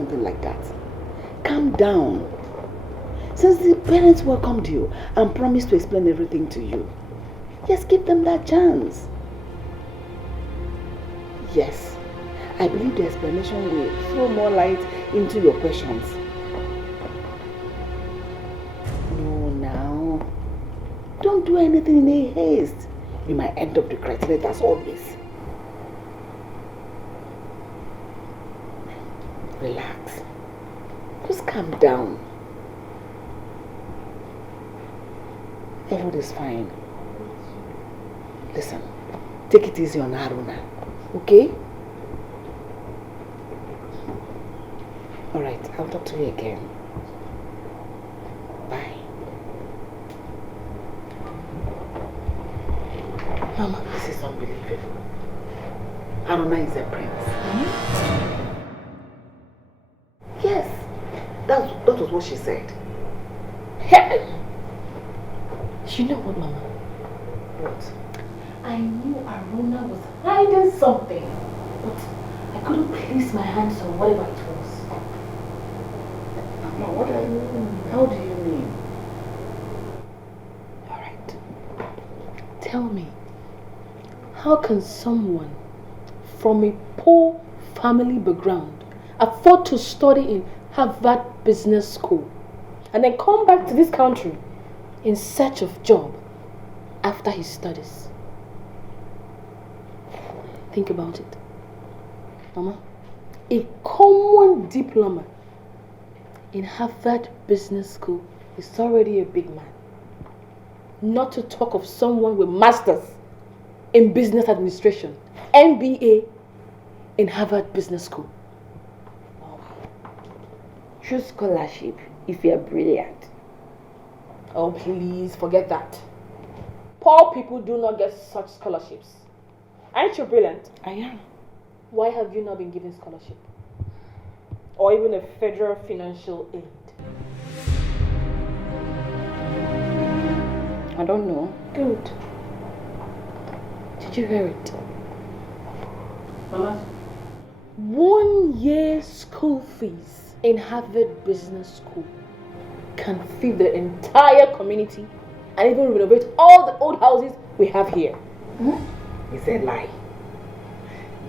something like that. Calm down. Since the parents welcomed you and promised to explain everything to you, just give them that chance. Yes, I believe the explanation will throw more light into your questions. No, now. Don't do anything in a haste. You might end up regretting it as always. Relax. Just calm down. Everything is fine. Listen, take it easy on Haruna, okay? Alright, I'll talk to you again. Bye. Mama, this is unbelievable. Haruna is a prince. Yes, that was what she said. You know what, Mama? What? I knew Haruna was hiding something, but I couldn't place my hands on whatever it was. Mama, what are you mean? How do you mean? Alright. Tell me, how can someone from a poor family background afford to study in Harvard Business School and then come back to this country in search of job after his studies? Think about it. Mama, a common diploma in Harvard Business School is already a big man. Not to talk of someone with masters in business administration, MBA in Harvard Business School. True scholarship if you are brilliant. Oh, please, forget that. Poor people do not get such scholarships. Aren't you brilliant? I am. Why have you not been given scholarship? Or even a federal financial aid? I don't know. Good. Did you hear it? Mama? 1 year school fees in Harvard Business School can feed the entire community and even renovate all the old houses we have here. It's a lie.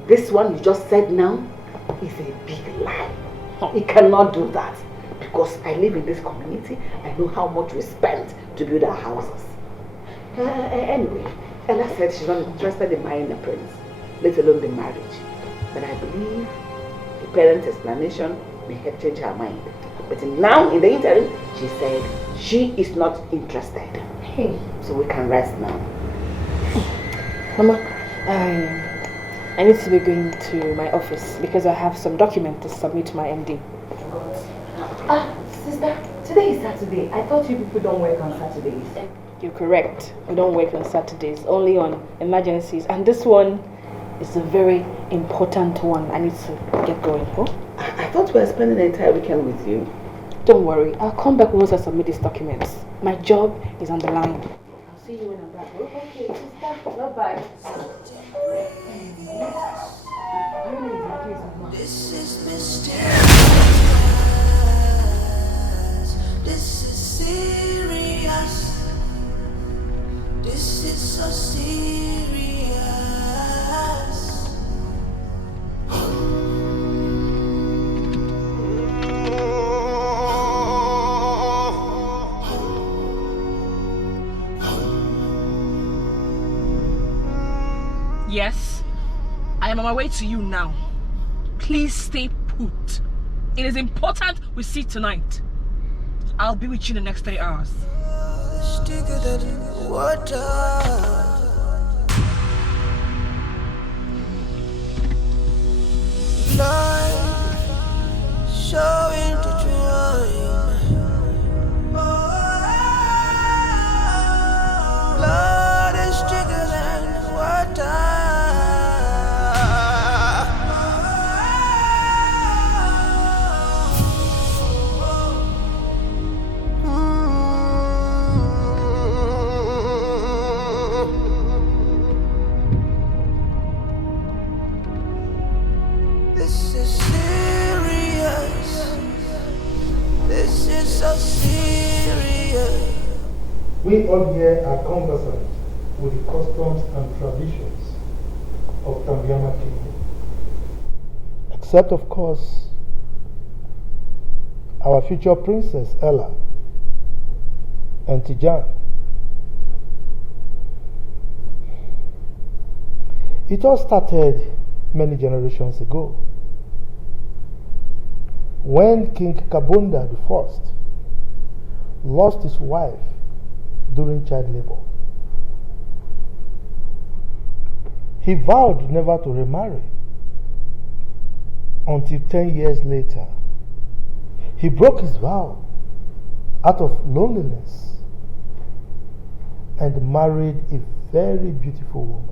This one you just said now is a big lie. You cannot do that because I live in this community. I know how much we spent to build our houses. Anyway, Ella said she's not interested in marrying a prince, let alone the marriage. But I believe the parents' explanation may have changed her mind. But now, in the interim, she said she is not interested. Hey. So we can rest now. Mama, I need to be going to my office because I have some documents to submit to my MD. Sister, today is Saturday. I thought you people don't work on Saturdays. You're correct. We don't work on Saturdays, only on emergencies. And this one is a very important one. I need to get going. Oh? I thought we were spending the entire weekend with you. Don't worry. I'll come back once I submit these documents. My job is on the line. I'll see you when I'm back. Okay, sister. Bye-bye. This is mysterious. This is serious. This is so serious. Yes, I am on my way to you now. Please stay put. It is important we see tonight. I'll be with you in the next 3 hours. Thicker than water. Life showing to join. Blood is thicker than water. conversant with the customs and traditions of Tambiama Kingdom. Except, of course, our future princess Ella and Tijan. It all started many generations ago, when King Kabunda I lost his wife during child labor. He vowed never to remarry until 10 years later. He broke his vow out of loneliness and married a very beautiful woman.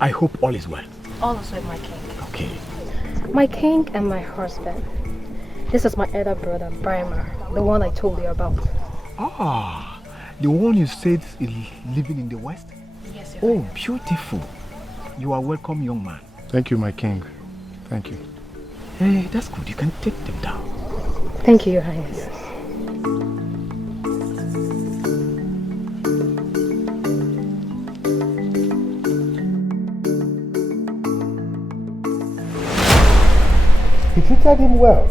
I hope all is well. All is well, my king. Okay. My king and my husband. This is my elder brother, Brimer, the one I told you about. Ah, the one you said is living in the West? Yes, Oh, beautiful. You are welcome, young man. Thank you, my king. Thank you. Hey, that's good. You can take them down. Thank you, Your Highness. He treated him well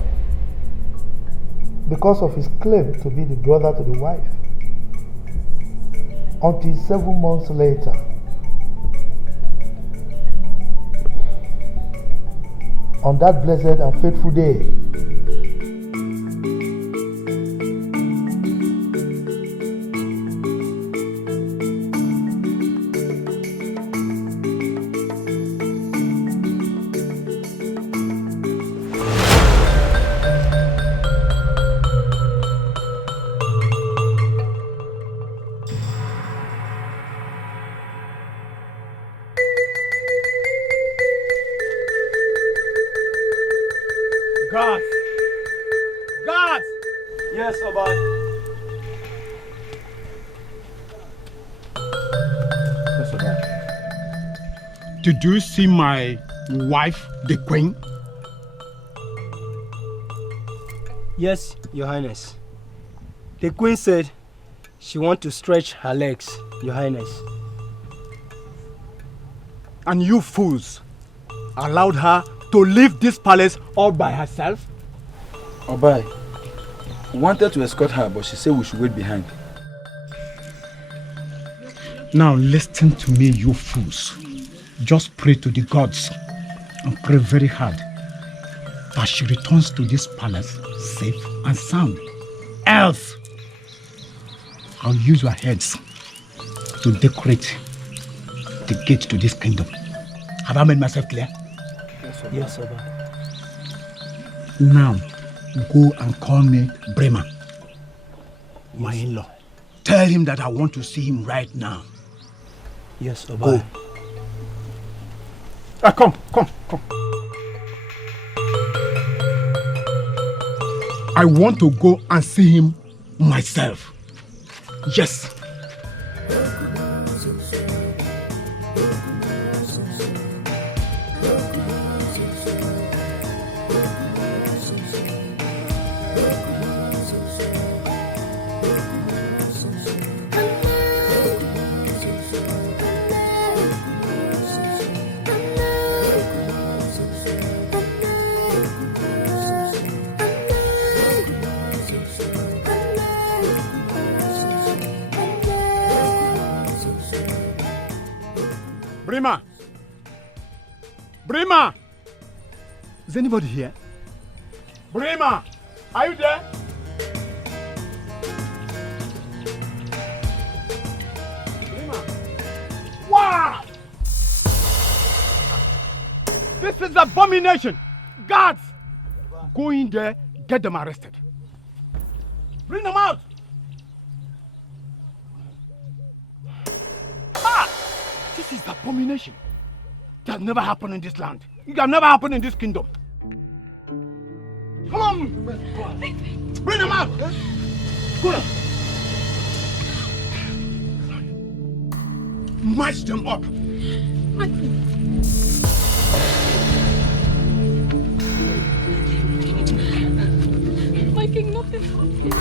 because of his claim to be the brother to the wife. Until 7 months later, on that blessed and faithful day, Guards! Guards! Yes, Oba. Yes, Oba. Did you see my wife, the queen? Yes, Your Highness. The queen said she wants to stretch her legs, Your Highness. And you fools allowed her to leave this palace all by herself? Obai, we wanted to escort her, but she said we should wait behind. Now listen to me, you fools. Just pray to the gods and pray very hard that she returns to this palace safe and sound. Else, I'll use your heads to decorate the gate to this kingdom. Have I made myself clear? Yes, Oba. Now, go and call me Bremer, my in-law. Tell him that I want to see him right now. Yes, Oba. Come. I want to go and see him myself. Yes. Brima! Is anybody here? Brima! Are you there? Brima! Wow! This is abomination! Guards! Go in there, get them arrested. Bring them out! Ah! This is abomination. That never happened in this land. It can never happen in this kingdom. Come on! Bring them out! Go on! Match them up! My king, nothing happened.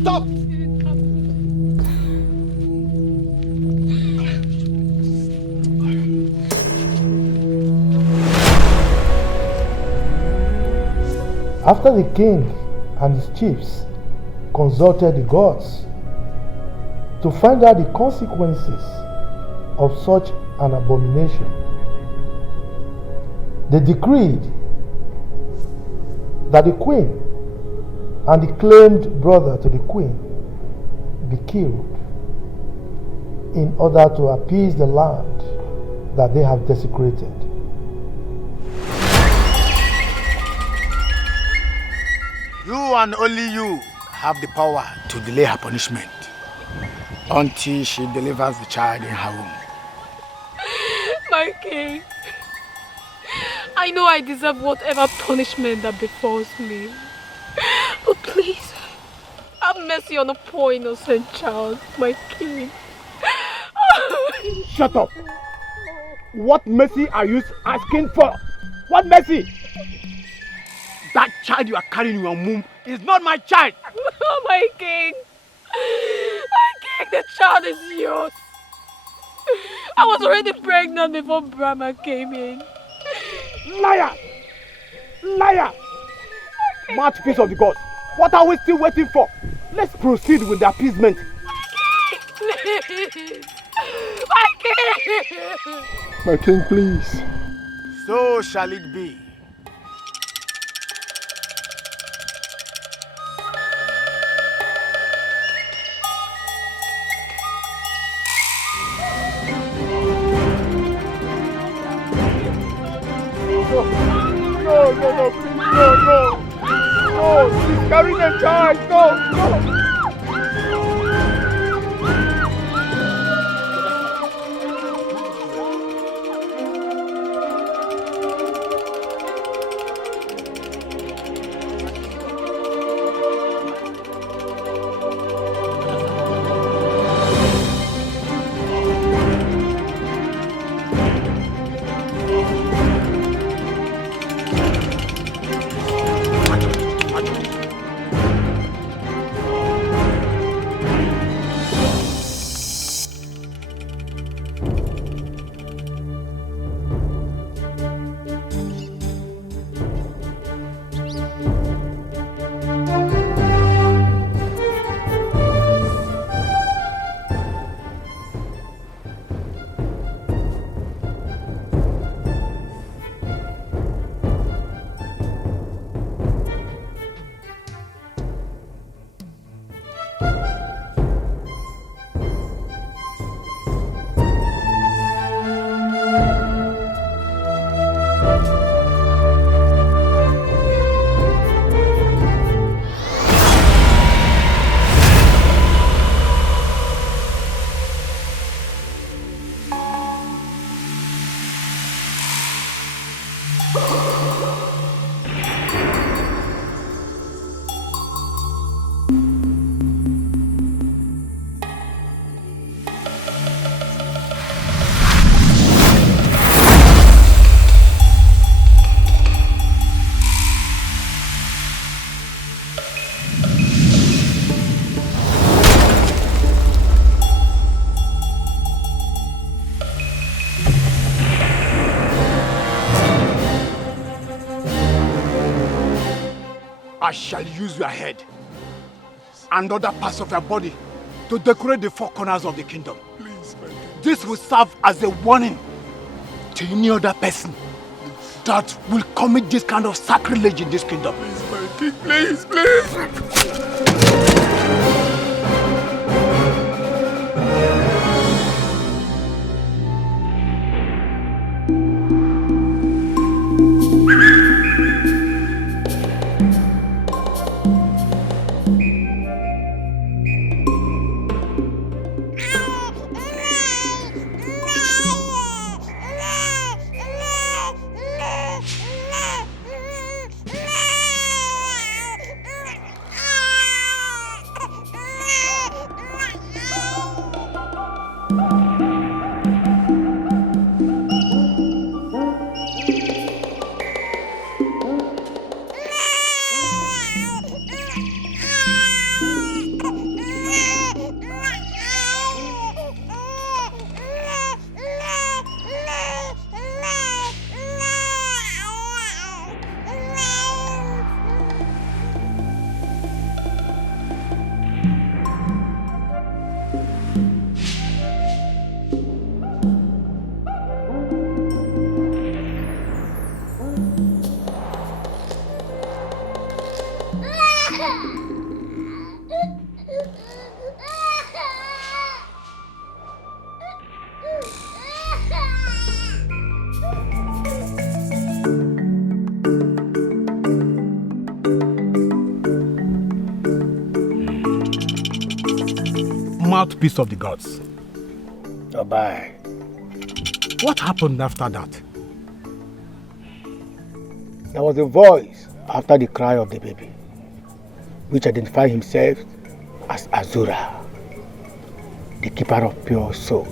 Stop! After the king and his chiefs consulted the gods to find out the consequences of such an abomination, they decreed that the queen and the claimed brother to the queen be killed in order to appease the land that they have desecrated. You and only you have the power to delay her punishment until she delivers the child in her womb. My king, I know I deserve whatever punishment that befalls me. But please, have mercy on a poor innocent child, my king. Shut up! What mercy are you asking for? What mercy? That child you are carrying in your womb is not my child! Oh, my king! My king, the child is yours! I was already pregnant before Brahma came in. Liar! Liar! Mouthpiece of the gods! What are we still waiting for? Let's proceed with the appeasement. Please! My king! My king, please. So shall it be. No, please, no. No, she's carrying a child. No. I shall use your head and other parts of your body to decorate the four corners of the kingdom. Please, my king. This will serve as a warning to any other person that will commit this kind of sacrilege in this kingdom. Please, my king, please. mouthpiece of the gods. Bye. What happened after that? There was a voice after the cry of the baby, which identified himself as Azura, the keeper of pure souls.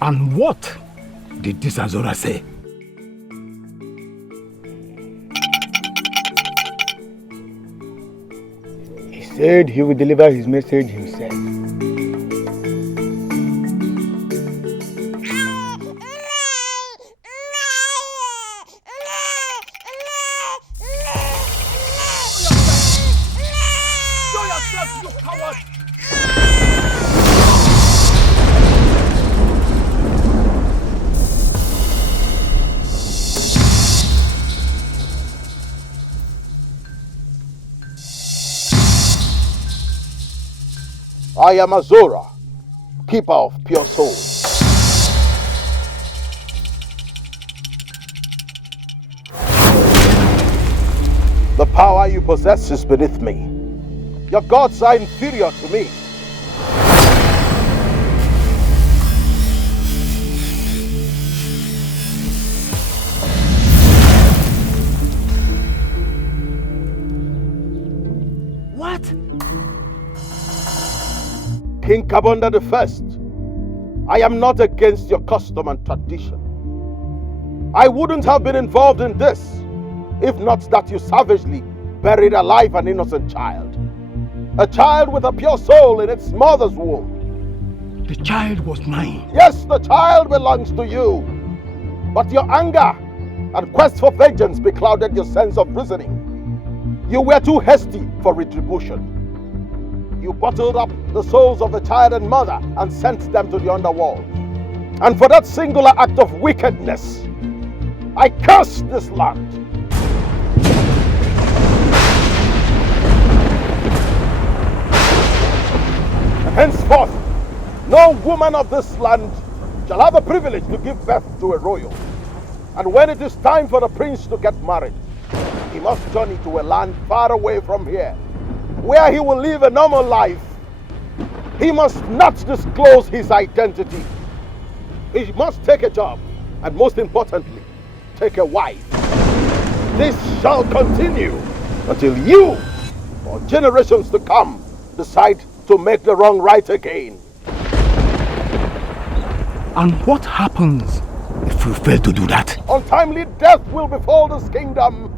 And what did this Azura say? He said he would deliver his message himself. I am Azura, keeper of pure soul. The power you possess is beneath me. Your gods are inferior to me. What? King Kabonda I, I am not against your custom and tradition. I wouldn't have been involved in this if not that you savagely buried alive an innocent child. A child with a pure soul in its mother's womb. The child was mine. Yes, the child belongs to you. But your anger and quest for vengeance beclouded your sense of reasoning. You were too hasty for retribution. You bottled up the souls of the child and mother and sent them to the underworld. And for that singular act of wickedness, I curse this land. Henceforth, no woman of this land shall have the privilege to give birth to a royal. And when it is time for the prince to get married, he must journey to a land far away from here, where he will live a normal life. He must not disclose his identity. He must take a job, and most importantly, take a wife. This shall continue until you, or generations to come, decide to make the wrong right again. And what happens if we fail to do that? Untimely death will befall this kingdom.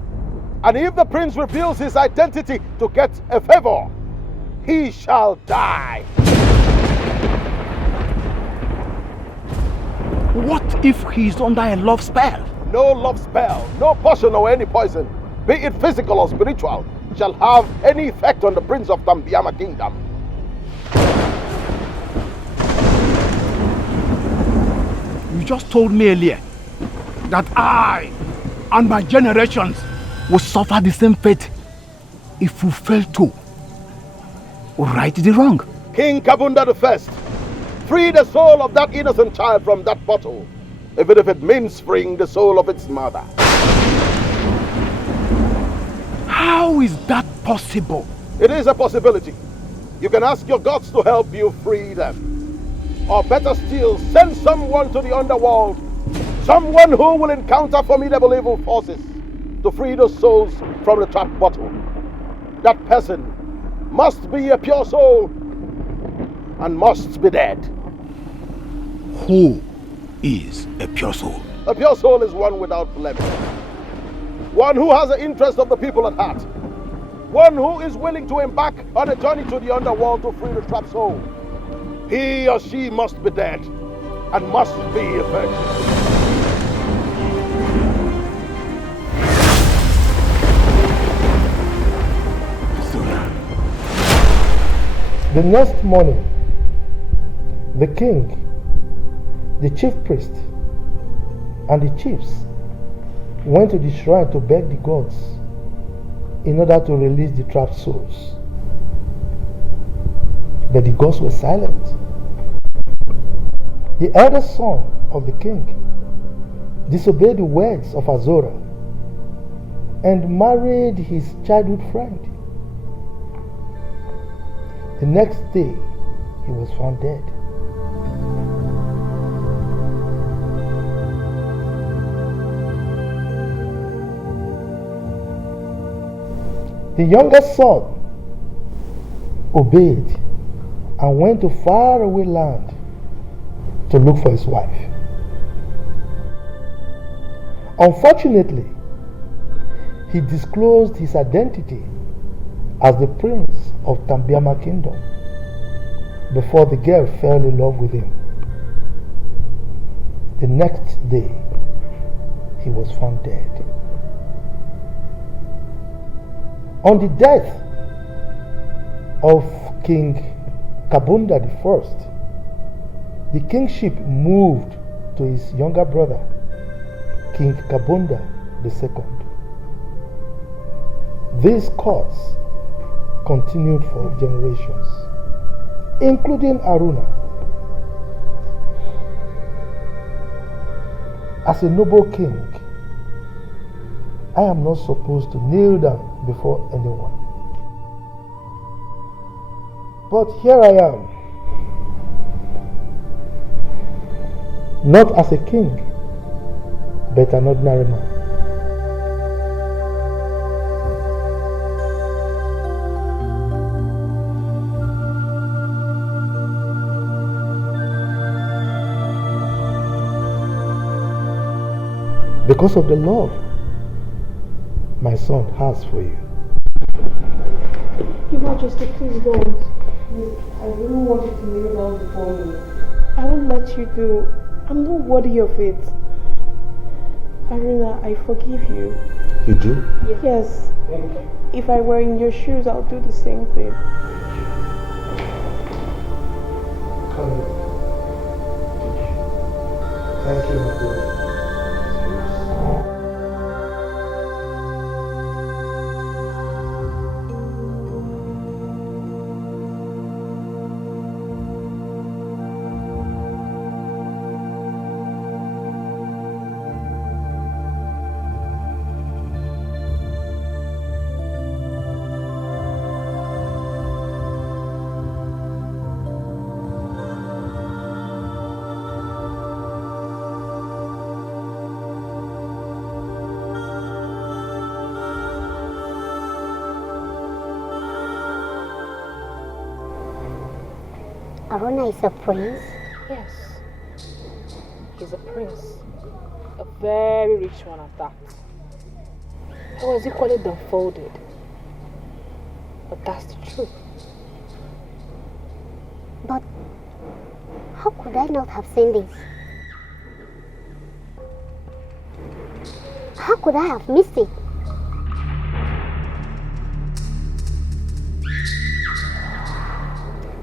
And if the prince reveals his identity to get a favor, he shall die. What if he's under a love spell? No love spell, no potion or any poison, be it physical or spiritual, shall have any effect on the prince of Tambiama kingdom. You just told me earlier that I and my generations will suffer the same fate if we fail to right the wrong. King Kabunda I, free the soul of that innocent child from that bottle, even if it means freeing the soul of its mother. How is that possible? It is a possibility. You can ask your gods to help you free them. Or better still, send someone to the underworld, someone who will encounter formidable evil forces to free the souls from the trapped bottle. That person must be a pure soul and must be dead. Who is a pure soul? A pure soul is one without blemish. One who has the interest of the people at heart. One who is willing to embark on a journey to the underworld to free the trapped soul. He or she must be dead and must be a virgin. The next morning, the king, the chief priest, and the chiefs went to the shrine to beg the gods in order to release the trapped souls. But the gods were silent. The eldest son of the king disobeyed the words of Azura and married his childhood friend. The next day, he was found dead. The youngest son obeyed and went to faraway land to look for his wife. Unfortunately, he disclosed his identity as the prince of Tambiama Kingdom before the girl fell in love with him. The next day, he was found dead. On the death of King Kabunda I, the kingship moved to his younger brother, King Kabunda II. This cause continued for generations, including Aruna. As a noble king, I am not supposed to kneel down before anyone. But here I am, not as a king, but an ordinary man. Because of the love my son has for you. Your Majesty, please don't. I really wanted to kneel down before me. I won't let you do. I'm not worthy of it. Aruna, I forgive you. You do? Yes. If I were in your shoes, I'll do the same thing. Come here. Thank you, my boy. Aruna is a prince? Yes. He's a prince. A very rich one at that. He was equally dumbfounded. But that's the truth. But how could I not have seen this? How could I have missed it?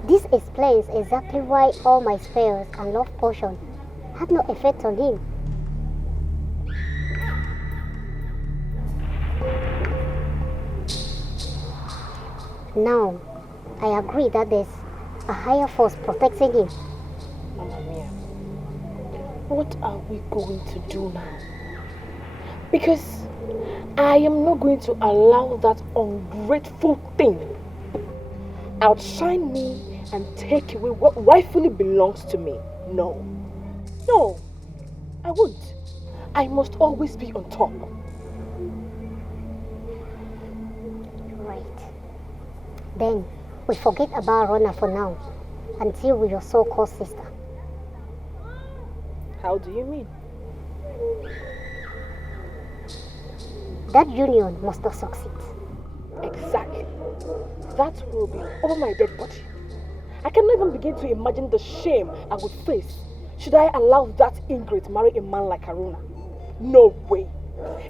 This explains exactly why all my spells and love potions had no effect on him. Now, I agree that there's a higher force protecting him. Mamma Mia, what are we going to do now? Because I am not going to allow that ungrateful thing outshine me and take away what rightfully belongs to me. No. No, I won't. I must always be on top. Right. Then, we forget about Rona for now, until we're your so-called sister. How do you mean? That union must not succeed. Exactly. That will be over my dead body. I cannot even begin to imagine the shame I would face should I allow that ingrate marry a man like Aruna. No way.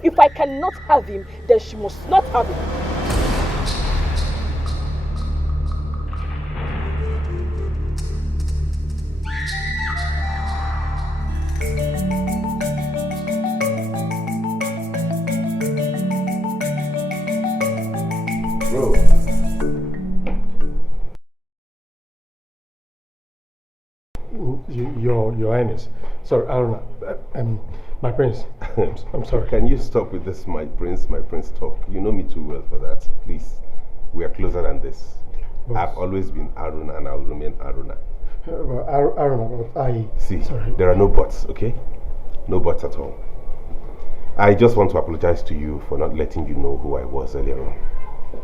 If I cannot have him, then she must not have him. Your Highness. Sorry, Aruna. My prince, I'm sorry. Can you stop with this my prince talk? You know me too well for that. Please, we are closer than this. Boss. I've always been Aruna and I'll remain Aruna. Aruna, See, sorry. There are no buts, okay? No buts at all. I just want to apologize to you for not letting you know who I was earlier on.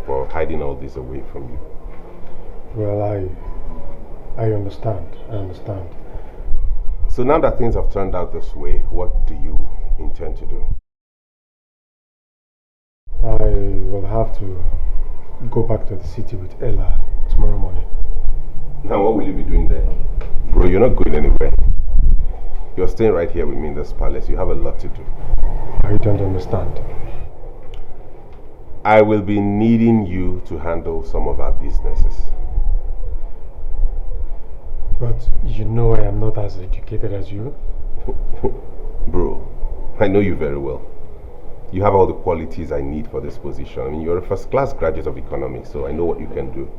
For hiding all this away from you. Well, I understand. I understand. So now that things have turned out this way, what do you intend to do? I will have to go back to the city with Ella tomorrow morning. Now what will you be doing there? Bro, you're not going anywhere. You're staying right here with me in this palace. You have a lot to do. I don't understand. I will be needing you to handle some of our businesses. But you know I am not as educated as you. Bro, I know you very well. You have all the qualities I need for this position. I mean, you're a first-class graduate of economics, so I know what you can do.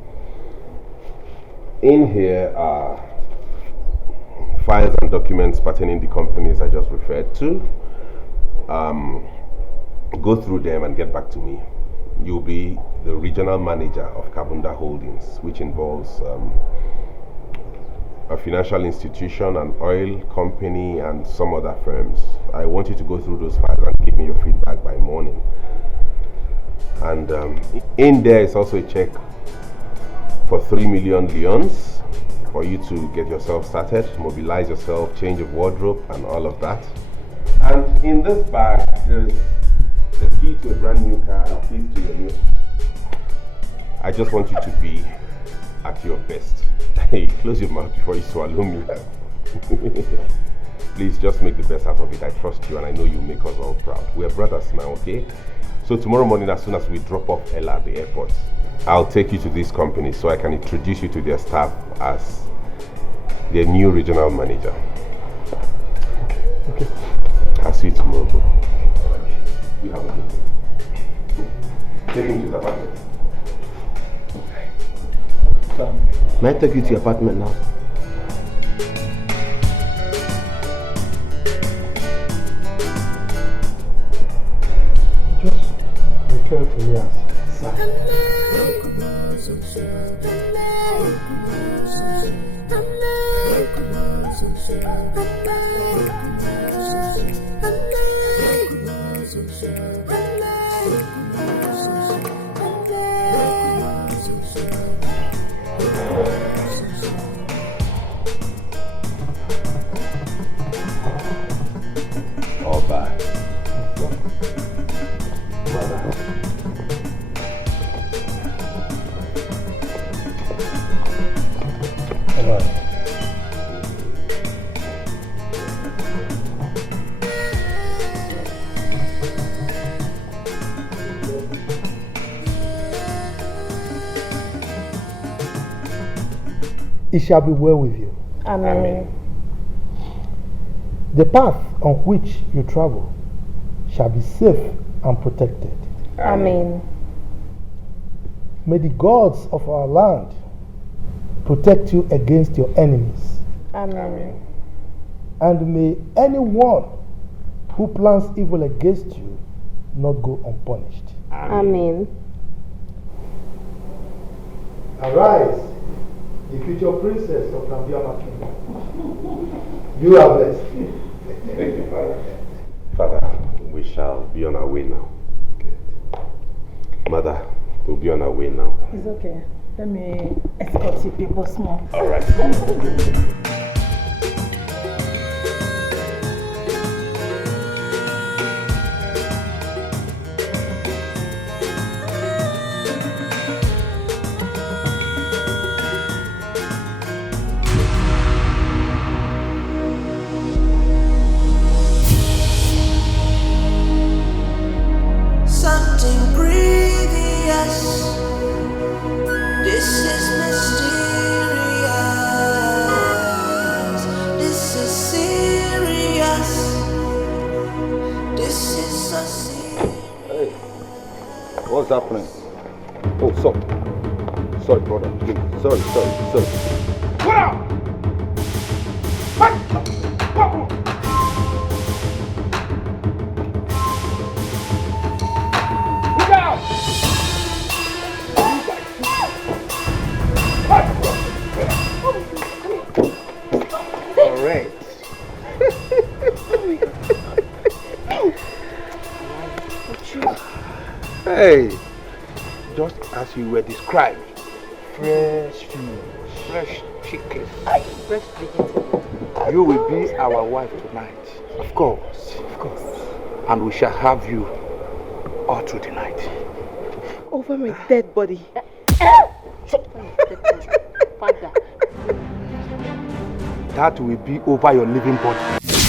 In here are files and documents pertaining to the companies I just referred to. Go through them and get back to me. You'll be the regional manager of Kabunda Holdings, which involves a financial institution, an oil company, and some other firms. I want you to go through those files and give me your feedback by morning. And in there is also a check for 3 million leons for you to get yourself started, mobilize yourself, change of wardrobe, and all of that. And in this bag, there's the key to a brand new car and keys to your new. I just want you to be at your best. Hey, close your mouth before you swallow me. Please just make the best out of it. I trust you and I know you'll make us all proud. We're brothers now, okay? So tomorrow morning, as soon as we drop off Ella at the airport, I'll take you to these companies so I can introduce you to their staff as their new regional manager. Okay. I'll see you tomorrow, bro. You have a good day. Take him to the apartment. May I take you to your apartment now? Just refer to me as sir. It shall be well with you. Amen. The path on which you travel shall be safe and protected. Amen. May the gods of our land protect you against your enemies. Amen. And may anyone who plans evil against you not go unpunished. Amen. Arise, the future princess of Nambiama Kingdom. You are blessed. Thank you, Father. Father, we shall be on our way now. Mother, we'll be on our way now. It's okay. Let me escort you people small. All right. Something previous. This is mysterious. This is serious. This is so serious. Hey, what's happening? Oh, sorry, brother. Please. Sorry. What up? What? Hey, just as you were described. Fresh fish, fresh chicken. Fresh chicken. You will be our wife tonight. Of course, of course. And we shall have you all through the night. Over my dead body. Father. That will be over your living body.